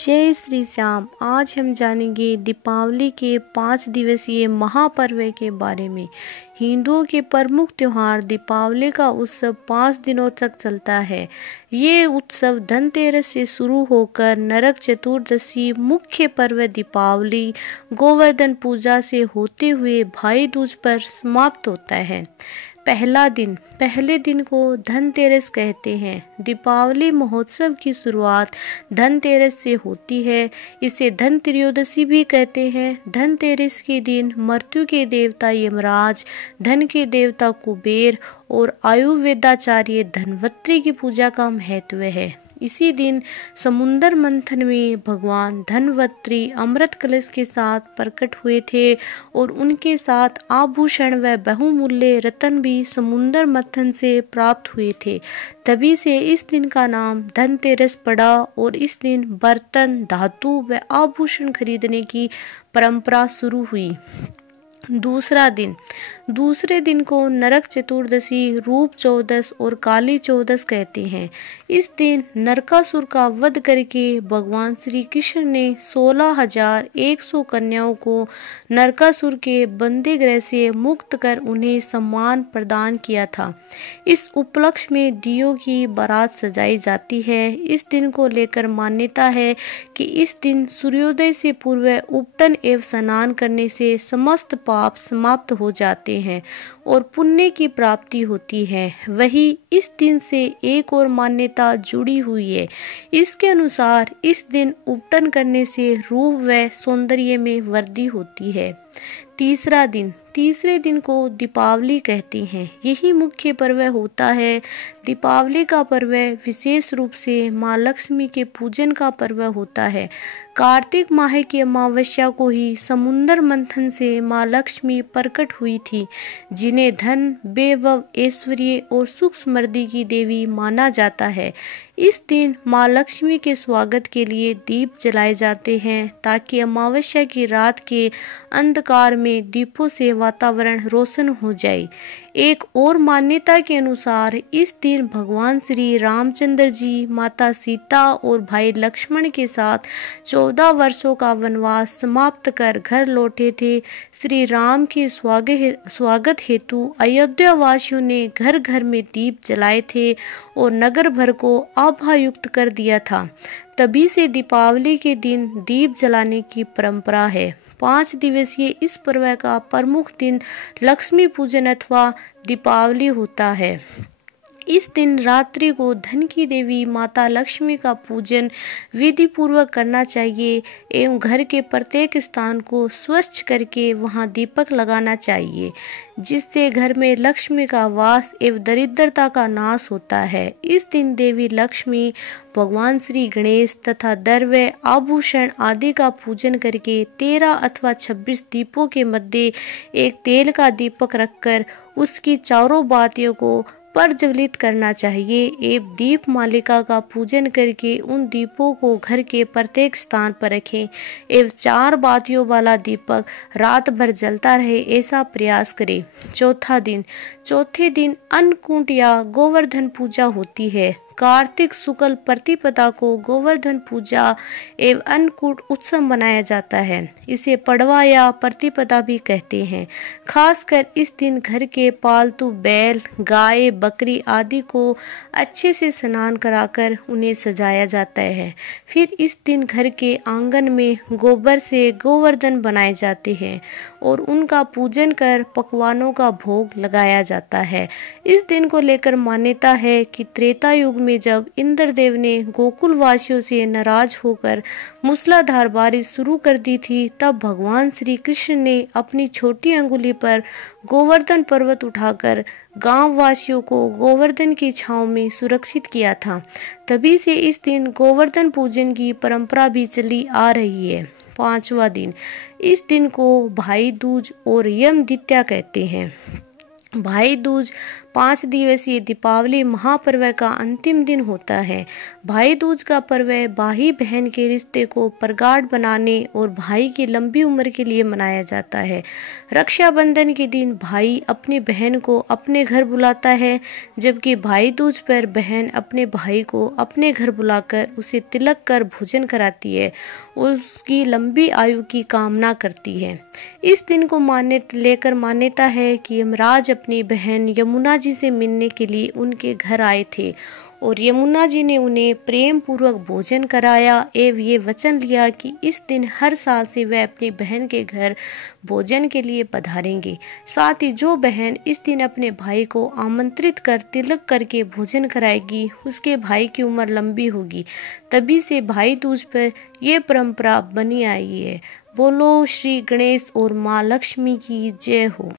जय श्री श्याम। आज हम जानेंगे दीपावली के 5 दिवसीय महापर्व के बारे में। हिंदुओं के प्रमुख त्योहार दीपावली का उत्सव 5 दिनों तक चलता है। ये उत्सव धनतेरस से शुरू होकर नरक चतुर्दशी, मुख्य पर्व दीपावली, गोवर्धन पूजा से होते हुए भाई दूज पर समाप्त होता है। पहले दिन को धनतेरस कहते हैं। दीपावली महोत्सव की शुरुआत धनतेरस से होती है। इसे धन त्रयोदशी भी कहते हैं। धनतेरस के दिन मृत्यु के देवता यमराज, धन के देवता कुबेर और आयुर्वेदाचार्य धन्वंतरि की पूजा का महत्व है। इसी दिन समुद्र मंथन में भगवान धन्वंतरि अमृत कलश के साथ प्रकट हुए थे और उनके साथ आभूषण व बहुमूल्य रत्न भी समुद्र मंथन से प्राप्त हुए थे। तभी से इस दिन का नाम धनतेरस पड़ा और इस दिन बर्तन, धातु व आभूषण खरीदने की परंपरा शुरू हुई। दूसरे दिन को नरक चतुर्दशी, रूप चौदस और काली चौदस कहते हैं। इस दिन नरकासुर का वध करके भगवान श्री कृष्ण ने 16,100 कन्याओं को नरकासुर के बंदी गृह से मुक्त कर उन्हें सम्मान प्रदान किया था। इस उपलक्ष्य में दियों की बारात सजाई जाती है। इस दिन को लेकर मान्यता है कि इस दिन सूर्योदय से पूर्व उपटन एवं स्नान करने से समस्त पाप समाप्त हो जाते हैं और पुण्य की प्राप्ति होती है। वही इस दिन से एक और मान्यता जुड़ी हुई है। इसके अनुसार इस दिन उपटन करने से रूप व सौंदर्य में वृद्धि होती है। तीसरे दिन को दीपावली कहते हैं। यही मुख्य पर्व होता है। दीपावली का पर्व विशेष रूप से माँ लक्ष्मी के पूजन का पर्व होता है। कार्तिक माह की अमावस्या को ही समुद्र मंथन से माँ लक्ष्मी प्रकट हुई थी, जिन्हें धन, वैभव, ऐश्वर्य और सुख समृद्धि की देवी माना जाता है। इस दिन माँ लक्ष्मी के स्वागत के लिए दीप जलाए जाते हैं ताकि अमावस्या की रात के अंधकार में दीपों से वातावरण रोशन हो जाए। एक और मान्यता के अनुसार इस दिन भगवान श्री रामचंद्र जी, माता सीता और भाई लक्ष्मण के साथ 14 वर्षों का वनवास समाप्त कर घर लौटे थे। श्री राम के स्वागत हेतु अयोध्या वासियों ने घर घर में दीप जलाए थे और नगर भर को आभायुक्त कर दिया था। तभी से दीपावली के दिन दीप जलाने की परंपरा है। 5 दिवसीय इस पर्व का प्रमुख दिन लक्ष्मी पूजन अथवा दीपावली होता है। इस दिन रात्रि को धन की देवी माता लक्ष्मी का पूजन विधि पूर्वक करना चाहिए एवं घर के प्रत्येक स्थान को स्वच्छ करके वहां दीपक लगाना चाहिए, जिससे घर में लक्ष्मी का वास एवं दरिद्रता का नाश होता है। इस दिन देवी लक्ष्मी, भगवान श्री गणेश तथा द्रव्य, आभूषण आदि का पूजन करके 13 अथवा 26 दीपों के मध्य एक तेल का दीपक रखकर उसकी चारों बातियों को प्रज्वलित करना चाहिए एवं दीप मालिका का पूजन करके उन दीपों को घर के प्रत्येक स्थान पर रखें एवं 4 बातियों वाला दीपक रात भर जलता रहे, ऐसा प्रयास करें। चौथे दिन अन्नकूट या गोवर्धन पूजा होती है। कार्तिक शुक्ल प्रतिपदा को गोवर्धन पूजा एवं अन्नकूट उत्सव मनाया जाता है। इसे पड़वा या प्रतिपदा भी कहते हैं। खासकर इस दिन घर के पालतू बैल, गाय, बकरी आदि को अच्छे से स्नान कराकर उन्हें सजाया जाता है। फिर इस दिन घर के आंगन में गोबर से गोवर्धन बनाए जाते हैं और उनका पूजन कर पकवानों का भोग लगाया जाता है। इस दिन को लेकर मान्यता है कि त्रेता युग में जब इंद्रदेव ने गोकुल वासियों से नाराज होकर मूसलाधार बारिश शुरू कर दी थी, तब भगवान श्री कृष्ण ने अपनी छोटी अंगुली पर गोवर्धन पर्वत उठाकर गांव वासियों को गोवर्धन की छांव में सुरक्षित किया था। तभी से इस दिन गोवर्धन पूजन की परंपरा भी चली आ रही है। 5वां दिन, इस दिन को भाई दूज और यम द्वितीया कहते हैं। भाई दूज 5 दिवसीय दीपावली महापर्व का अंतिम दिन होता है। भाई दूज का पर्व भाई बहन के रिश्ते को प्रगाढ़ बनाने और भाई की लंबी उम्र के लिए मनाया जाता है। रक्षाबंधन के दिन भाई अपनी बहन को अपने घर बुलाता है, जबकि भाई दूज पर बहन अपने भाई को अपने घर बुलाकर उसे तिलक कर भोजन कराती है और उसकी लंबी आयु की कामना करती है। इस दिन को मान्यता है कि यमराज अपनी बहन यमुना जी से मिलने के लिए उनके घर आए थे और यमुना जी ने उन्हें प्रेम पूर्वक भोजन कराया एवं ये वचन लिया कि इस दिन हर साल से वह अपनी बहन के घर भोजन के लिए पधारेंगे। साथ ही जो बहन इस दिन अपने भाई को आमंत्रित कर तिलक करके भोजन कराएगी, उसके भाई की उम्र लंबी होगी। तभी से भाई दूज पर यह परंपरा बनी आई है। बोलो श्री गणेश और माँ लक्ष्मी की जय हो।